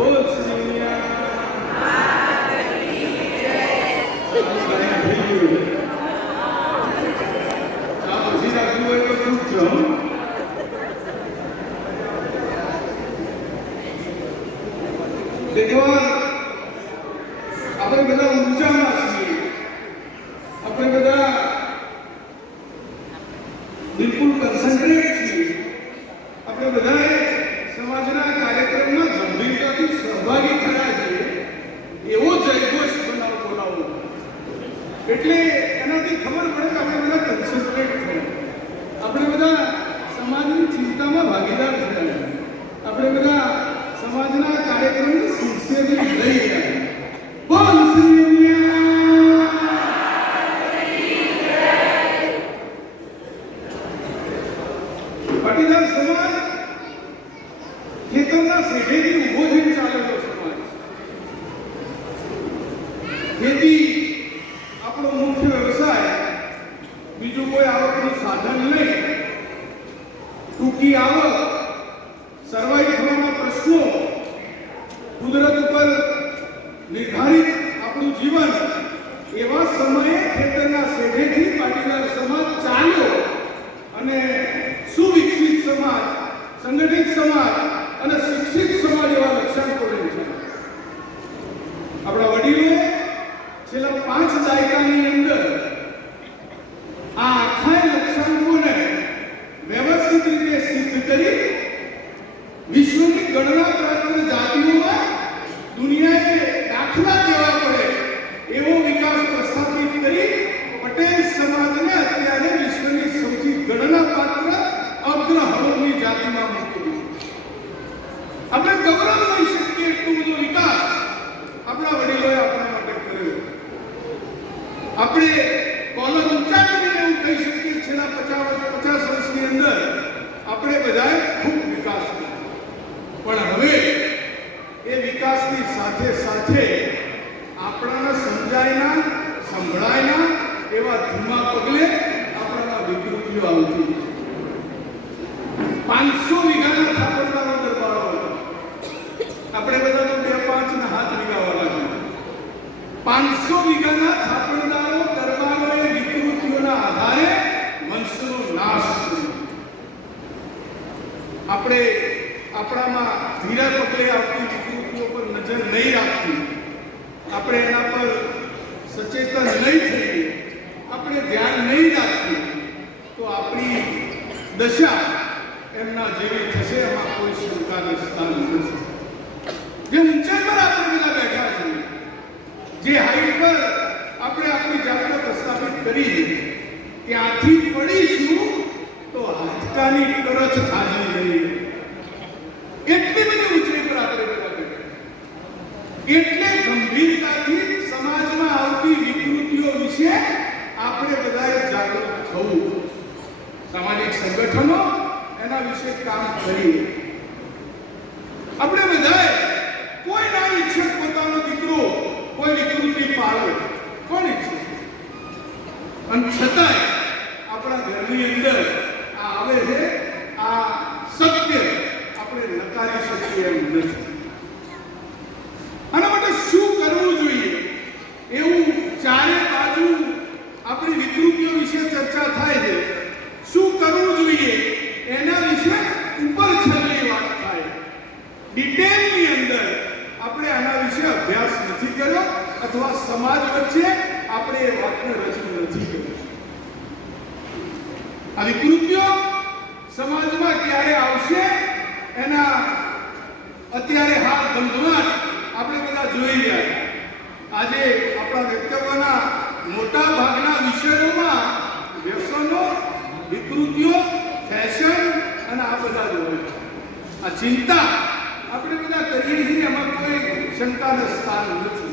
બોલ શ્રી देखो આપણે બધા ઊંચામાં છીએ, આપણે બધા બિલકુલ કન્સન્ટ્રેટ છીએ, આપણે બધા સમાજના કાર્યક્રમમાં ગંભીરતાથી સહભાગી થયા છીએ. એવો જયઘોષ બોલાવો એટલે એનાથી ખબર પડે કે આપણે બધા કન્સન્ટ્રેટ થયા, આપણે બધા સમાજની ચિંતામાં ભાગીદાર થયા, આપણે બધા સમાજના કાર્યક્રમને સિન્સિયરલી લઈ રહ્યા. બોલ શ્રી પાટીદાર સમાજ ખેતરના શેઢેથી ઊભો થઈને ચાલેલો સમાજ. ખેતી આપણો મુખ્ય વ્યવસાય, બીજું કોઈ આવકનું સાધન નહીં. ટૂંકી આવક, સર્વાઈવ થવાના પ્રશ્નો, કુદરત ઉપર નિર્ધારિત આપણું જીવન, એવા સમયે ખેતરના શેઢેથી પાટીદાર સમાજ ચાલ્યો અને સુવિકસિત સમાજ, સંગઠિત સમાજ અને શિક્ષિત સમાજ એવા લક્ષ્યાંકો છે. આપણા વડીલો છેલ્લા 5 દાયકાની અંદર આ આખા લક્ષ્યાંકોને વ્યવસ્થિત રીતે સિદ્ધ કરી વિશ્વની ગણના પ્રાપ્ત જાતિઓમાં દુનિયાએ દાખલા દેવા પડે એવો વિકાસ પ્રસ્થાપિત કરી પટેલ સમાજને અત્યારે વિશ્વની સૌથી ગણના પાત્ર અગ્રહરોળની જાતિમાં મૂકી. આપણે ગૌરવ લઈ શકીએ એટલો બધો વિકાસ આપણા વડીલોએ આપણા માટે કર્યો. આપણે કોલર ઊંચા કરીને એવું કહી શકીએ છેલ્લા 50 વર્ષની અંદર આપણે બધાએ ખૂબ વિકાસ કર્યો. પણ હવે એ વિકાસની સાથે સાથે આપણાને સમજાયના, સંભળાયના એવા ધીમા પગલે આપણાના વિકૃતિઓ આવતી. 500 વીઘાના થાપણદારો દરબારો હતા. આપણે બધા તો 2-5 ના હાથ વીઘાવાળા છે. 500 વીઘાના થાપણદારો દરબારોએ વિકૃતિઓના આધારે વંશનો નાશ કર્યો. આપણે આપણામાં ધીરા પગલે આવતી વિકૃતિઓ પર નજર નહીં રાખવી, આપણે એના પર સચેતન નહીં થઈએ, આપણે ધ્યાન નહીં રાખીએ તો આપણી દશા એમના જેવી થશે, એમાં કોઈ શંકાને સ્થાન નથી. જે ઊંચાઈ પર આપણે બધા બેઠા છીએ, જે હાઈટ પર આપણે આપણી જાતને પ્રસ્થાપિત કરી, ત્યાંથી પડીશું તો હાડકાની કરચ હાજી નહીં. એટલી બધી ઊંચાઈ પર આપણે બધા બેઠા, એટલે ગંભીરતાથી સમાજમાં આવતી વિકૃતિઓ વિશે આપણે બધાએ જાગૃત થવું, સામાજિક સંગઠનો એના વિશે કામ કરીએ. આપણે બધાએ કોઈ ના ઈચ્છે પોતાનો દીકરો કોઈ વિકૃતિ પાળે, કોણ ઈચ્છે? અને છતાંય આપણા ઘરની અંદર આ આવે છે, આ સત્ય આપણે નકારી શકીએ એમ નથી. આના માટે શું કરવું જોઈએ? એવું ચારે બાજુ આપણી વિકૃતિઓ વિશે ચર્ચા થાય છે. શું કરવું જોઈએ એના વિશે ઉપર છેલ્લી વાત થાય. ડિટેલની અંદર આપણે આના વિશે અભ્યાસ નથી કર્યો, અથવા સમાજ વચ્ચે આપણે એ વાતને રજૂ નથી કર્યો. આ વિકૃતિઓ સમાજમાં ક્યારે આવશે એના અત્યારે હાલ ધમધમાટ આપણે બધા જોઈ રહ્યા. આજે આપણા વ્યક્તિત્વના મોટા ભાગના વિષયોમાં વ્યસનો, વિકૃતિઓ, ફેશન અને આ બધા જોવે છે. આ ચિંતા આપણે બધા કરીએ છીએ, એમાં કોઈ શંકાને સ્થાન નથી.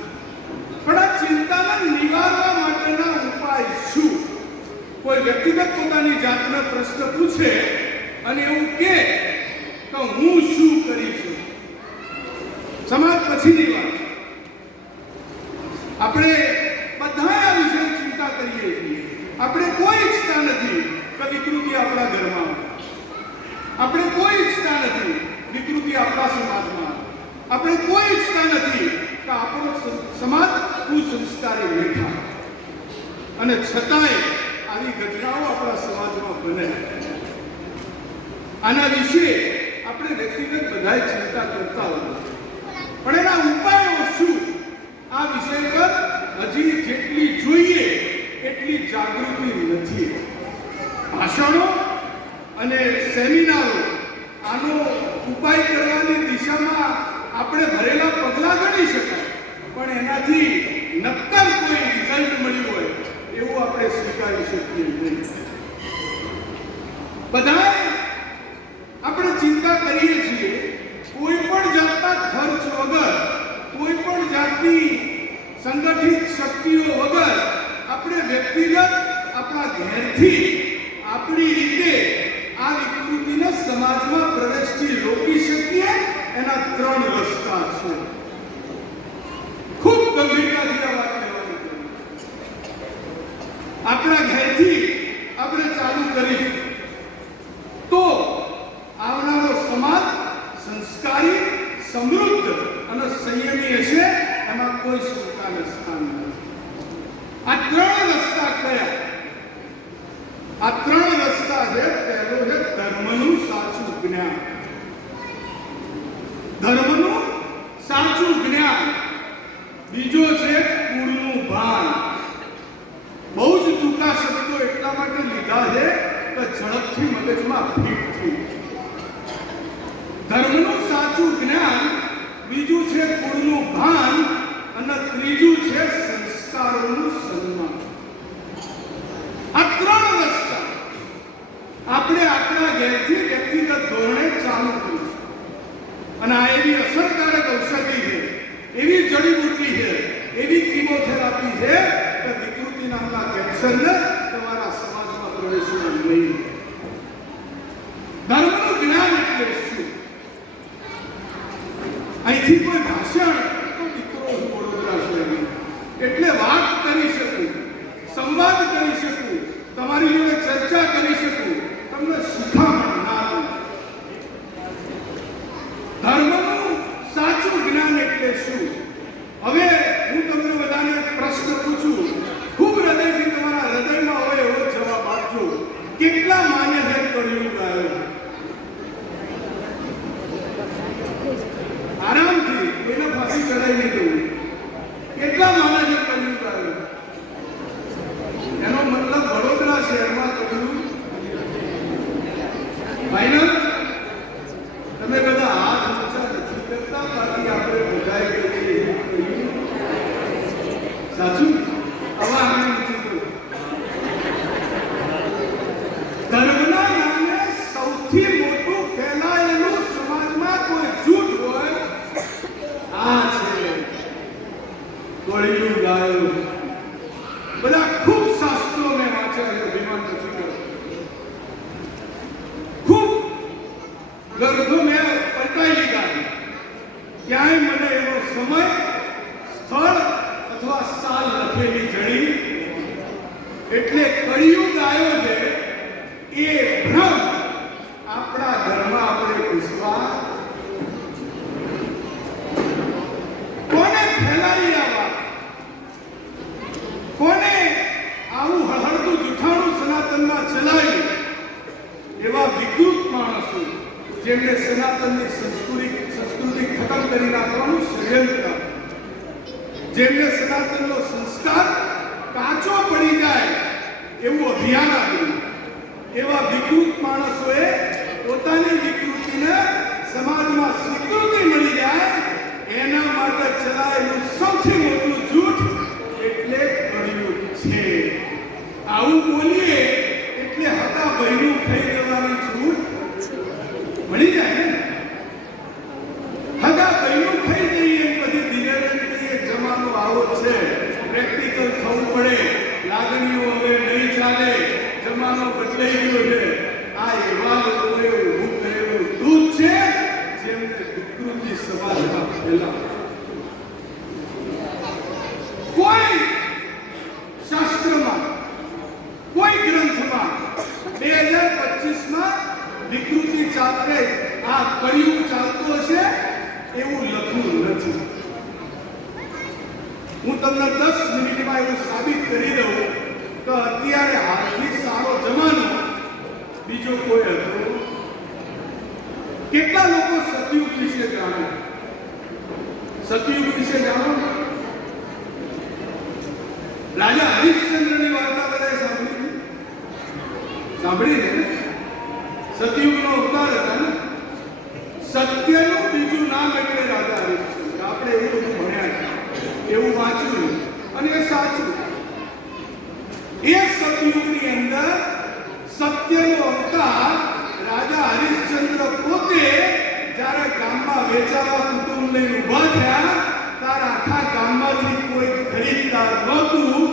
પણ આ ચિંતાને નિવારવા માટેના ઉપાય શું? કોઈ વ્યક્તિગત પોતાની જાતને પ્રશ્ન પૂછે અને એવું કે હું શું કરીશું? સમાજ પછીની વાત. આપણે બધા આ વિશે ચિંતા કરીએ છીએ. આપણે કોઈ ઈચ્છતા નથી કે વિકૃતિ આપણા ઘરમાં, આપણે કોઈ ઈચ્છતા નથી વિકૃતિ આપણા સમાજમાં. આપણે કોઈ ઈચ્છતા નથી કે આપણો સમાજ કુસંસ્કારી ન થાય, અને છતાંય આવી ઘટનાઓ આપણા સમાજમાં બને. આના વિશે આપણે વ્યક્તિગત બધાય ચિંતા કરતા હોય, પણ એના ઉપાયો શું? આ વિષય પર હજી જેટલી જોઈએ એટલી જાગૃતિ નથી. ભાષણો અને સેમિનારો આનો ઉપાય કરવાની દિશામાં આપણે ભરેલા પગલાં ગણી શકાય, પણ એનાથી નક્કર કોઈ રિઝલ્ટ મળ્યું હોય એવું આપણે સ્વીકારી શકીએ નહીં. બધા આપણે ચિંતા કરીએ છીએ, કોઈ પણ જાતના ખર્ચ વગર, કોઈ પણ જાતની સંગઠિત શક્તિઓ વગર આપણે વ્યક્તિગત આપણા ઘેરથી આપણી રીતે આ વિકૃતિને સમાજમાં પ્રવેશથી રોકી શકીએ. એના 3 રસ્તા છે. ખૂબ ગંભીરતાથી આ વાત લેવાની છે. આપણા ઘેરથી આપણે ચાલુ કરી તો આવનારો સમાજ સંસ્કારી, સમૃદ્ધ અને સંયમી હશે, એમાં કોઈ શંકાને સ્થાન નથી. આ 3 રસ્તા કયા? આ 3 રસ્તા છે. પહેલો છે ધર્મનું સાચું જ્ઞાન. ધર્મનું સાચું જ્ઞાન. બીજો છે કુળનું ભાન. બહુ જ ટૂંકા શબ્દો એટલા માટે લીધા છે કે ઝડપથી મગજમાં ફિટ થઈ. ધર્મનું સાચું જ્ઞાન, બીજું છે કુળનું ભાન, અને ત્રીજું છે સંસ્કારોનું સન્માન. આ 3 રસ્તા આપણે આપણા ઘેરથી વ્યક્તિગત ધોરણે ચાલુ કરીશું. અને આ એવી અસરકારક ઔષધિ છે, એવી જડીબુટ્ટી છે, એવી કીમોથેરાપી છે કે વિકૃતિ નામના કેન્સરને તમારા સમાજમાં પ્રવેશવા નહીં. ધર્મનું જ્ઞાન એટલે શું? અહીંથી કોઈ ભાષણ તો દીકરો હું વડોદરા શહેરનો એટલે વાત કરી શકું, સંવાદ કરી શકું, તમારી જોડે ચર્ચા કરી શકું, તમને શિખામણ ના આપું. ધર્મનું સાચું જ્ઞાન એટલે શું? હવે હું તમને બધાને એક પ્રશ્ન પૂછું, ખૂબ હૃદયથી તમારા હૃદયમાં હોય એવો જવાબ આપજો. કેટલા માન્ય છે કળિયુગ આવ્યો? આરામથી, એને ફાંસી ચડાવી નહીં દઉં. કેટલા માને છે કળિયુગ આવ્યો? એનો મતલબ વડોદરા શહેરમાં કળિયુગ ફાઇનલ. તમે બધા હાથ ઊંચા નથી કરતા, બાકી આપણે બધાએ કરીએ. સાચું? હવે આપણે નથી કરવું. ધર્મના નામે સૌથી મોટું ફેલાયેલું સમાજમાં કોઈ જૂઠ હોય, આ છે કળિયુગ આવ્યો. બધા ખૂબ શાસ્ત્રો મેં વાંચ્યા છે, અભિમાન નથી કરતો. ખૂબ ગ્રંથો મેં પલટાઈ લીધા. ક્યાંય મને એનો સમય, સ્થળ અથવા સાલ લખેલી જડી. એટલે કળિયુગ આવ્યો છે એ ભ્રમ આપણા ઘરમાં આપણે ઘૂસવા કોને ફેલાવી આ વાત? કોને આવું હળહળતું જૂઠાણું સનાતનમાં ચલાવ્યું? એવા વિકૃત માણસો જેમને સનાતનની સંસ્કૃતિ ખતમ કરી નાખવાનું ષડયંત્ર, જેમને સનાતનનો સંસ્કાર કાચો પડી જાય એવું અભિયાન આપ્યું, એવા વિકૃત માણસોએ પોતાની વિકૃતિને સમાજમાં સ્વીકૃતિ મળી જાય એના માટે ચલાયેલું સૌથી મોટું જૂઠ એટલે કળિયુગ છે. આવું બોલીએ એટલે હતા બહેનું થઈ જવાની છૂટ મળી જાય ને. હતા બહેનું થઈ જઈએ પછી ધીરે ધીરે જમાનો આવો છે, પ્રેક્ટિકલ થવું પડે. લાગણીઓ હવે નહીં ચાલે, જમાનો બદલાઈ ગયો છે. આ એવા લોકોએ ઊભું કરેલું દૂધ છે જેમને વિકૃતિ સમાજમાં ફેલાવે. કોઈ શાસ્ત્રમાં, કોઈ ગ્રંથમાં 2025માં વિકૃતિ ચાલે, આ કળિયુગ ચાલતો હશે એવું લખ્યું નથી. હું તમને 10 મિનિટમાં એવું સાબિત કરી દઉં કે અત્યારે હાલથી સારો જમાનો બીજો કોઈ હતો. કેટલા લોકો સતયુગ વિશે જાણે? સતયુગ વિશે જાણો? રાજા હરિશ્ચંદ્રની વાર્તા બધાએ સાંભળી ને? સતયુગનો અવતાર હતા ને? સત્યનું બીજું નામ એટલે રાજા હરિશ્ચંદ્ર. આપણે એવું બધું ભણ્યા છે, એવું વાંચ્યું અને એ સાચું. એ સતયુગની અંદર સત્યનો અવતાર રાજા હરિશ્ચંદ્ર પોતે જ્યારે ગામમાં વેચાવા કુટુંબ લઈને ઊભા થયા ત્યારે આખા ગામમાંથી કોઈ ખરીદદાર નહોતું.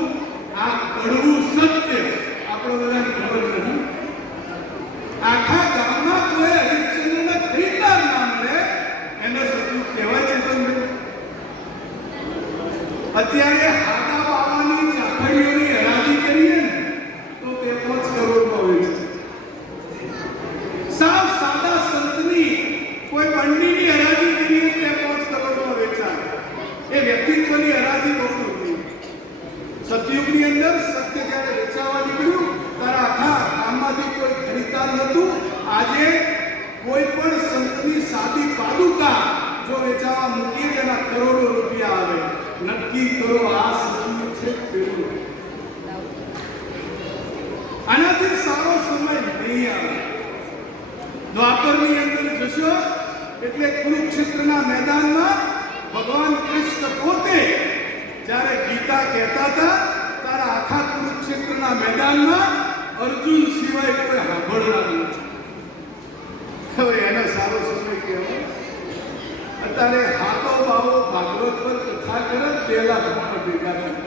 આ કડવું સત્ય આપણો બધાને ખબર નથી. આખા ગામમાં કોઈ હરિશ્ચંદ્રને ખરીદદાર ના મળે એને સતયુગ કહેવાય છે. તમને અત્યારે હાટા બાવાની ચાકડીઓની હરાજી કરીએ ને તો 2-5 કરોડમાં હોય છે. સાવ સાદા સંતની કોઈ બંડીની હરાજી કરીએ 2-5 કરોડમાં વેચાય. એ વ્યક્તિત્વની હરાજી બહુ મોટી. સતયુગની અંદર સત્ય જ્યારે વેચાવા નીકળ્યું ત્યારે આખા ગામમાંથી કોઈ ખરીદદાર નહોતું. આજે કોઈ પણ સંતની સાદી પાદુકા જો વેચાવા મૂકીએ તેના કરોડો રૂપિયા આવે. નક્કી કરો આ સતયુગ છે પેલું. આનાથી સારો સમય નહીં આવે. દ્વાપરની અંદર જશો એટલે કુરુક્ષેત્રના મેદાનમાં ભગવાન કૃષ્ણ પોતે જ્યારે ગીતા કહેતા હતા ત્યારે આખા કુરુક્ષેત્રના મેદાનમાં અર્જુન સિવાય કોઈ સાંભળનાર નથી. હવે એનો સારો સમય કહેવાય. અત્યારે હાથો બાવો ભાગવત પર કથા કરે 2 લાખ માણસ ભેગા થાય.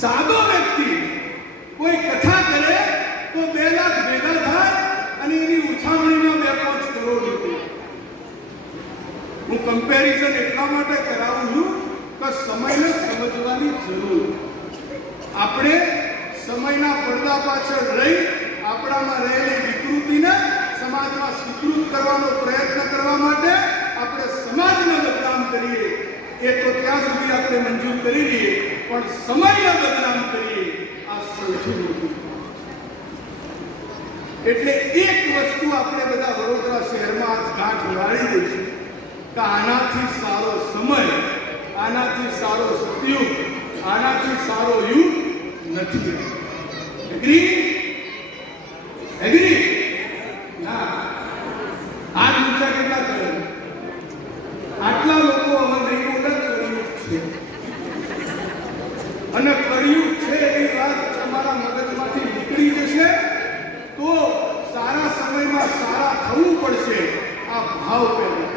સાદો વ્યક્તિ કોઈ કથા કરે તો 2 લાખ ભેગા થાય અને એની ઉછામણીમાં 2-5 કરોડ રૂપિયા. હું કમ્પેરિઝન એટલા માટે કરાવું છું કે સમયને સમજવાની જરૂર. આપણે સમયના પડદા પાછળ રહી આપણામાં રહેલી વિકૃતિને સમાજમાં સ્વીકૃત કરવાનો પ્રયત્ન કરવા માટે આપણે સમાજને બદનામ કરીએ. એ તો ત્યાં સુધી આપણે મંજૂર કરી દઈએ, પણ સમયને બદનામ કરીએ આ સૌથી મોટું. એટલે એક વસ્તુ આપણે બધા વડોદરા શહેરમાં આજ ગાંઠ વાળી દઈશું કે આનાથી સારો સમય, આનાથી સારો સતયુગ, આનાથી સારો યુગ નથી. એગ્રી? એગ્રી? ના. હાથ ઊંચા કેટલા કરે? આટલા લોકો હવે નહીં બોલે કળિયુગ છે. અને કળિયુગ છે એવી વાત તમારા મગજમાંથી નીકળી જશે તો સારા સમયમાં સારા થવું પડશે. આ ભાવ પેદા,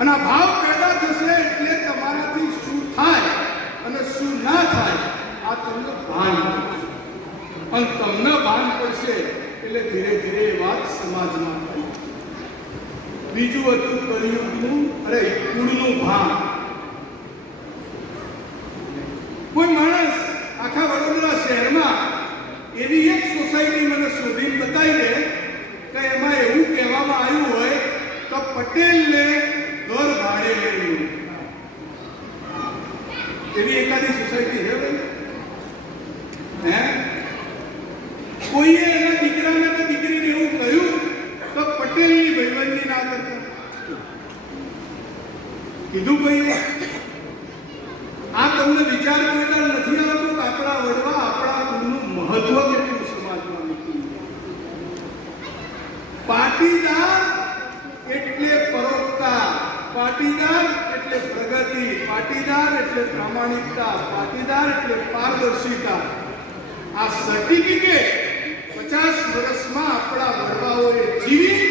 અને આ ભાવ પેદા થશે એટલે તમારાથી શું થાય અને શું ના થાય આ તમને ભાન પડશે. અને તમને ભાન પડશે એટલે ધીરે ધીરે એ વાત સમાજમાં થાય. બીજું હતું કળિયુગનું કુળનું ભાન. કોઈ માણસ આખા વડોદરા શહેરમાં એવી એક સોસાયટી મને શોધીને બતાવી દે કે એમાં એવું કહેવામાં આવ્યું હોય તો પટેલને ઘર ભાડે લેવું. એવી એકાદી સોસાયટી છે ભાઈ? હે? કોઈએ એના દીકરાને કે દીકરીને એવું કહ્યું તો પટેલની ભાઈબંધી ના કરતા? કીધું ભાઈ આ તમને વિચાર કોઈદાર નથી આવતો કે આપણા વડવા આપણા કુળનું મહત્વ કેટલું સમાજમાં મૂક્યું. પાટીદાર એટલે પરોપકાર, પાટીદાર એટલે પ્રગતિ, પાટીદાર એટલે પ્રામાણિકતા, પાટીદાર એટલે પારદર્શિતા. આ સર્ટિફિકેટ 50 વર્ષમાં આપણા વડવાઓએ જીવી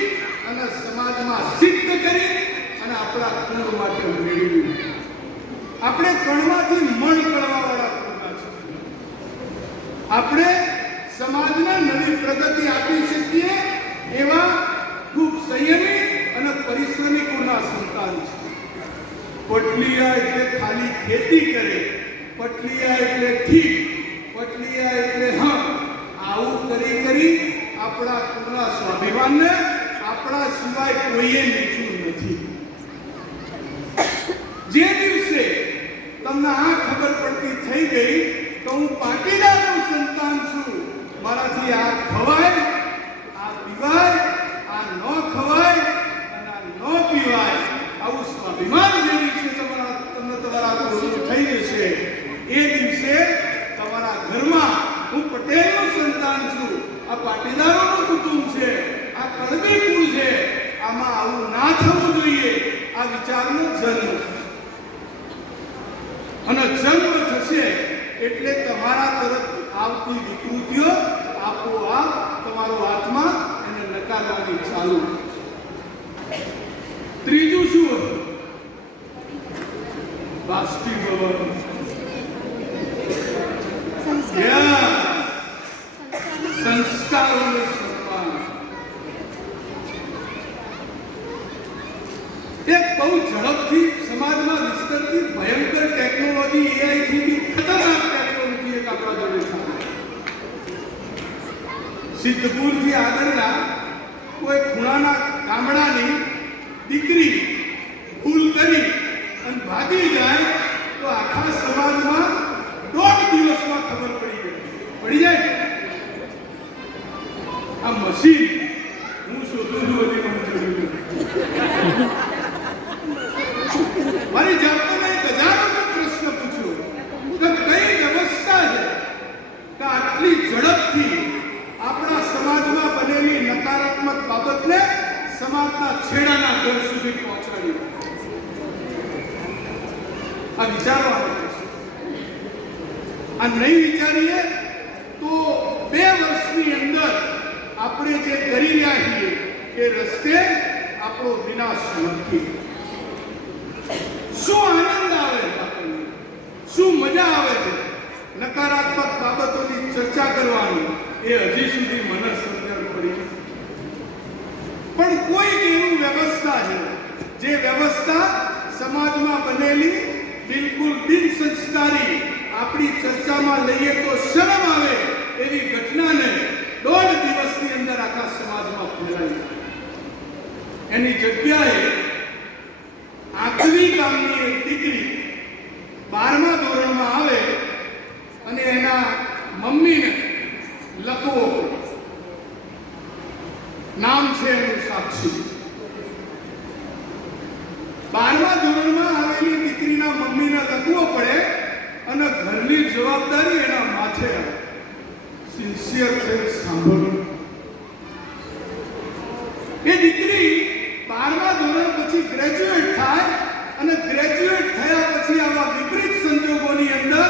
અને સમાજમાં સિદ્ધ કરી અને આપણા કુળ માટે મેળવ્યું. આપણે કણવાથી મણ કણવાવાળા કુળના છે. આપણે સમાજને નવી પ્રગતિ આપી શકીએ એવા ખૂબ સંયમી અને પરિશ્રમી કુળના સંતાન છે. પટલિયા એટલે ખાલી ખેતી કરે, પટલિયા એટલે ઠીક, પટલિયા એટલે હા, આવું કરી આપણા કુળના સ્વાભિમાનને આપણા સિવાય કોઈએ નીચું નથી. જે દિવસે તમને આ ખબર પડતી થઈ ગઈ તો હું પાટીદારનું સંતાન છું, મારાથી આ ખવાય, આ પીવાય, આ ન ખવાય અને આ ન પીવાય, આવું સ્વાભિમાન જે દિવસે તમને તમારા પૂરું થઈ જશે એ દિવસે તમારા ઘરમાં હું પટેલનું સંતાન છું, આ પાટીદારોનું કુટુંબ છે, આ કળબી કુળ છે, આમાં આવું ના થવું જોઈએ, આ વિચારનો જન્મ અને જન્મ થશે એટલે તમારા તરફ આવતી વિકૃતિઓ આપોઆપ તમારો આત્મા એને નકારવાની ચાલુ. ત્રીજું શું હતું? બાષ્પીભવન. સંસ્કારોનું સન્માન. એક બહુ ઝડપથી સમાજમાં વિસ્તરતી ભયંકર ટેકનોલોજી એઆઈ થી બી ખતરનાક ટેકનોલોજી એક આપણા જોડે છે. સિદ્ધપુરથી આગળના કોઈ ખૂણાના ગામડાની દીકરી ભૂલ કરી અને ભાગી જાય તો આખા સમાજમાં 1.5 દિવસમાં ખબર પડી જાય. આ મશીન હું શોધું છું બધી મને જરૂર મારી જાતને મેં 1000 વખત પ્રશ્ન પૂછ્યો કે કઈ વ્યવસ્થા છે કે આટલી ઝડપથી આપણા સમાજમાં બનેલી નકારાત્મક બાબતને સમાજના છેડાના ઘર સુધી પહોંચાડી. આ વિચારવાનું છે. આ નહીં વિચારીએ તો 2 વર્ષની અંદર આપણે જે કરી રહ્યા છીએ એ રસ્તે આપણો વિનાશ નક્કી. શું આનંદ આવે આપણને, શું મજા આવે છે નકારાત્મક બાબતોની ચર્ચા કરવાની, એ હજી સુધી મને સમજણ પડી. પણ કોઈ એવી વ્યવસ્થા છે જે વ્યવસ્થા સમાજમાં બનેલી બિલકુલ બિનસંસ્કારી, આપણી ચર્ચામાં લઈએ તો શરમ આવે એવી ઘટનાને 1.5 દિવસની અંદર આખા સમાજમાં ફેલાવી. એની જગ્યાએ આખરી ગામની એક દીકરી 12મા ધોરણમાં આવે અને એના મમ્મીને લખવો, નામ છે એનું સાક્ષી. 12મા ધોરણમાં આવેલી દીકરીના મમ્મીને લખવો પડે અને ઘરની જવાબદારી એના માથે આવે. સિન્સિયર છે, સાંભળો. એ દીકરી 12મા ધોરણ પછી ગ્રેજ્યુએટ થાય અને ગ્રેજ્યુએટ થયા પછી આવા વિપરીત સંજોગોની અંદર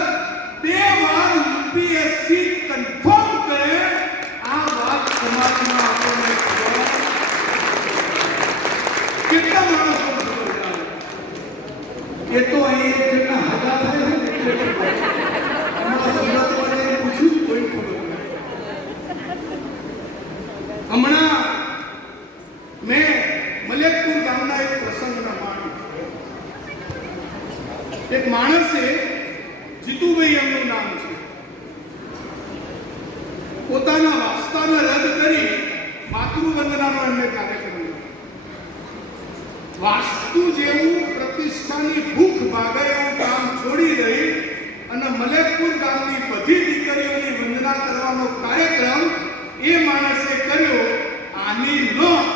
2 વાર યુપીએસસી કન્ફર્મ કરે. આ વાત સમાજમાં આપણને કેટલા માણસો એ તો અહીં કેટલા હગા થાય ને પૂછ્યું કોઈ ખબર. હમણાં મેં મલેકપુર ગામના એક પ્રસંગના એક માણસે, જીતુભાઈ એમનું નામ છે, પોતાના વાસ્તાને રદ કરી માતૃવંદનાનો એમને કાર્યક્રમ. વાસ્તુ જેવું પ્રતિષ્ઠાની ભૂખ ભાગે એવું કામ છોડી દઈ અને મલેકપુર ગામની બધી દીકરીઓની વંદના કરવાનો કાર્યક્રમ એ માણસે કર્યો. આની નોંધ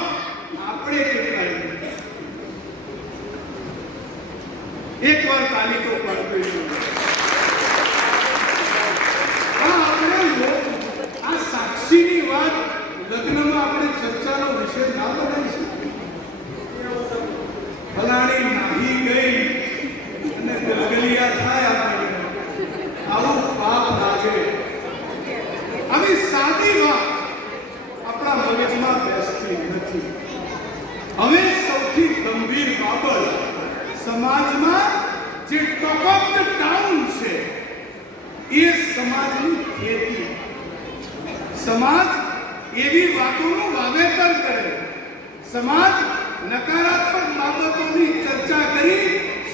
આપણે કેટલા એકવાર તાલી તો પાડવી. આ સાક્ષીની વાત લગ્નમાં આપણે ચર્ચાનો વિષય ના બનાવી શકીએ. ફલાણી નાહી ગઈ અને ગલગલિયા થાય, આપણે આવું પાપ લાગે. આવી સાદી વાત આપણા મગજમાં બેસતી નથી. હવે સૌથી ગંભીર બાબત સમાજમાં જે ટોપ ઓફ ધ ટાઉન છે એ સમાજની ખેતી. સમાજ એવી વાતોનું વાવેતર કરે, સમાજ નકારાત્મક બાબતોની ચર્ચા કરી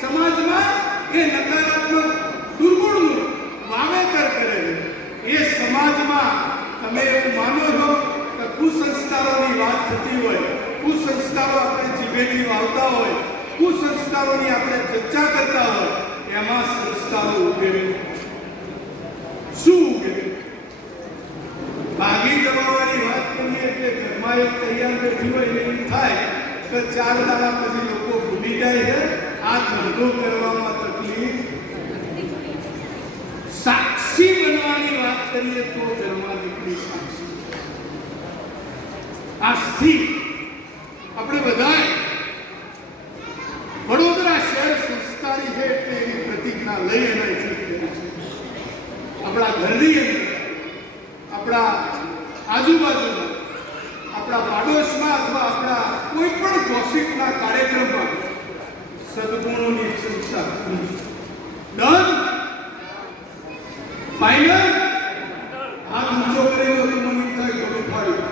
સમાજમાં એ નકારાત્મક દુર્ગુણનું વાવેતર કરે. એ સમાજમાં તમે એવું માનો છો કે કુસંસ્કારોની વાત થતી હોય કુસંસ્કારો આપણે જીભેથી વાવતા હોય, કુસંસ્કારોની આપણે ચર્ચા કરતા હોય, એમાં સંસ્કારો ઉગે. શું ઉગે? ભાગી જવાવાળી વાત કરીએ એટલે ઘરમાં એક તૈયાર બેઠી હોય એટલે એમ થાય કે 4 દાડા પછી લોકો ભૂલી જાય છે, આ ધંધો કરવામાં તકલીફ. સાક્ષી બનવાની વાત કરીએ તો ઘરમાં દીકરી સાક્ષી. આજથી આપણે બધાએ વડોદરા શહેર સંસ્કારી છે એટલે એની પ્રતિજ્ઞા લઈ અને આપણા ઘરની અંદર, આપણા આજુબાજુમાં, આપણા પાડોશમાં અથવા આપણા કોઈ પણ ગોસિપના કાર્યક્રમમાં સદગુણોની ચર્ચા ડન. ફાઇનલ. હાથ ઊંચો કરેલો તો મને થાય ઘણું ફાડ્યું.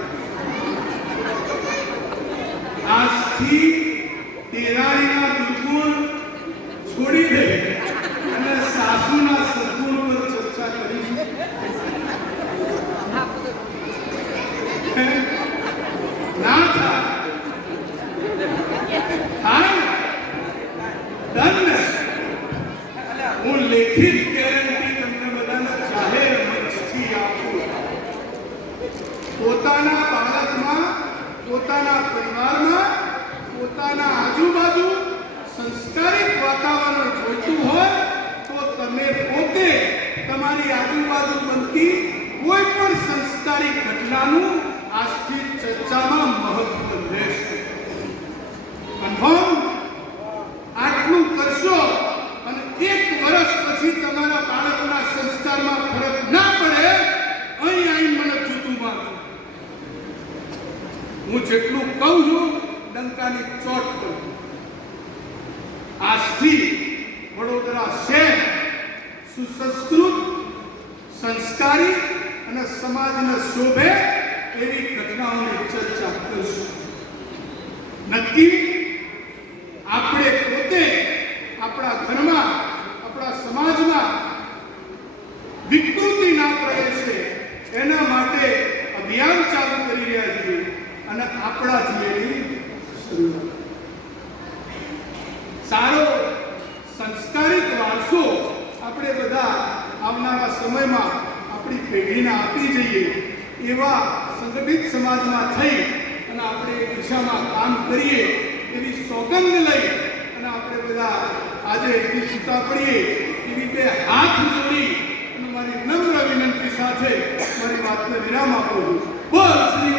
આજથી તેરાણીના દુર્ગુણ છોડી દે અને સાસુના સદગુણ પર ચર્ચા કરીશું. ના થાય ડન. હું લેખિત ગેરંટી તમને બધાને જાહેર મંચથી આપું. પોતાના બાળકમાં, પોતાના પરિવારમાં, પોતાના આજુબાજુ સંસ્કારિક વાતાવરણ જોઈતું હોય તો તમે પોતે તમારી આજુબાજુ બનતી કોઈ પણ સંસ્કારિક ઘટનાનું આજથી ચર્ચામાં મહત્વ રહેશે. કન્ફર્મ? આટલું કરશો અને 1 વર્ષ પછી તમારા બાળકના સંસ્કારમાં ફરક ના પડે, અહીં આવીને મને જૂતું મારજો. હું જેટલું કહું છું ડંકાની ચોટ પર. આજથી વડોદરા શહેર સુસંસ્કૃત, સંસ્કારી અને સમાજને શોભે એવી ઘટનાઓની ચર્ચા કરીશું. નક્કી આપણે પોતે આપણા ઘરમાં, આપણા સમાજમાં વિકૃતિ ના પ્રવેશે એના માટે અભિયાન ચાલુ કરી રહ્યા છીએ અને આપણાથી એની શરૂઆત. સારો સંસ્કારિક વારસો આપણે બધા આવનારા સમયમાં આપણી પેઢીને આપી જઈએ એવા સંગઠિત સમાજમાં થઈ અને આપણે એ દિશામાં કામ કરીએ એવી સોગંદ લઈ અને આપણે બધા આજે એથી છૂટા પડીએ એવી 2 હાથ જોડી અને મારી નમ્ર વિનંતી સાથે મારી વાતને વિરામ આપું છું. બોલ શ્રી